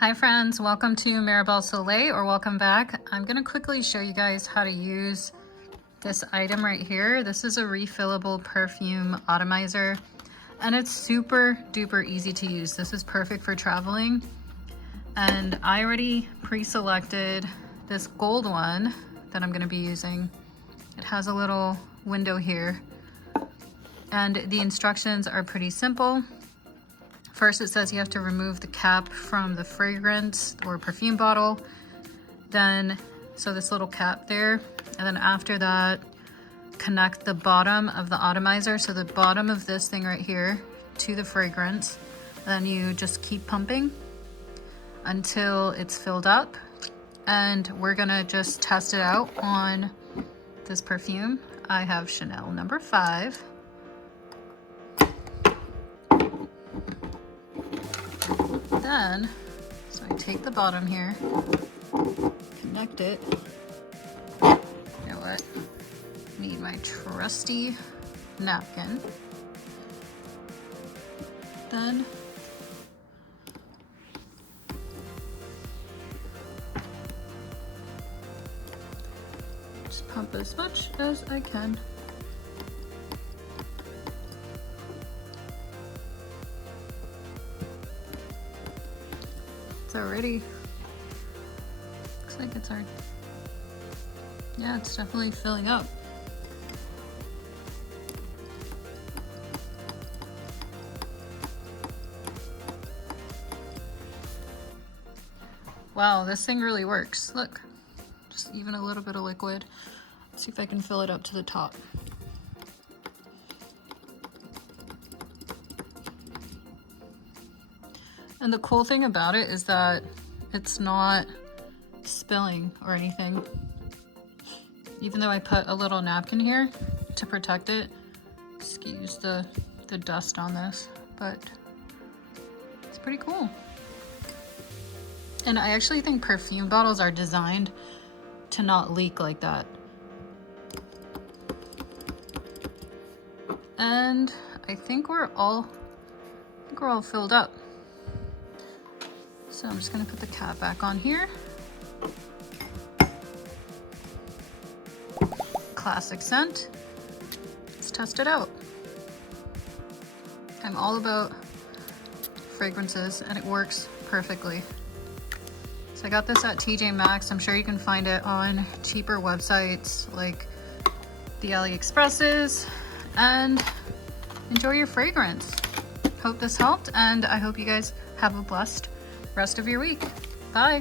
Hi friends, welcome to Maribel Soleil, or welcome back. I'm going to quickly show you guys how to use this item right here. This is a refillable perfume atomizer, and it's super duper easy to use. This is perfect for traveling, and I already pre-selected this gold one that I'm going to be using. It has a little window here, and the instructions are pretty simple. First, it says you have to remove the cap from the fragrance or perfume bottle. Then, so this little cap there. And then after that, connect the bottom of the atomizer, so the bottom of this thing right here, to the fragrance. Then you just keep pumping until it's filled up. And we're gonna just test it out on this perfume. I have Chanel number 5. Then, so I take the bottom here, connect it. You know what? Need my trusty napkin. Then just pump as much as I can. Already looks like it's hard. Yeah, it's definitely filling up. Wow, this thing really works. Look, just even a little bit of liquid. Let's see if I can fill it up to the top. And the cool thing about it is that it's not spilling or anything. Even though I put a little napkin here to protect it. Excuse the dust on this, but it's pretty cool. And I actually think perfume bottles are designed to not leak like that. And I think we're all filled up. So I'm just gonna put the cap back on here. Classic scent. Let's test it out. I'm all about fragrances, and it works perfectly. So I got this at TJ Maxx. I'm sure you can find it on cheaper websites like the AliExpresses, and enjoy your fragrance. Hope this helped, and I hope you guys have a blessed rest of your week. Bye.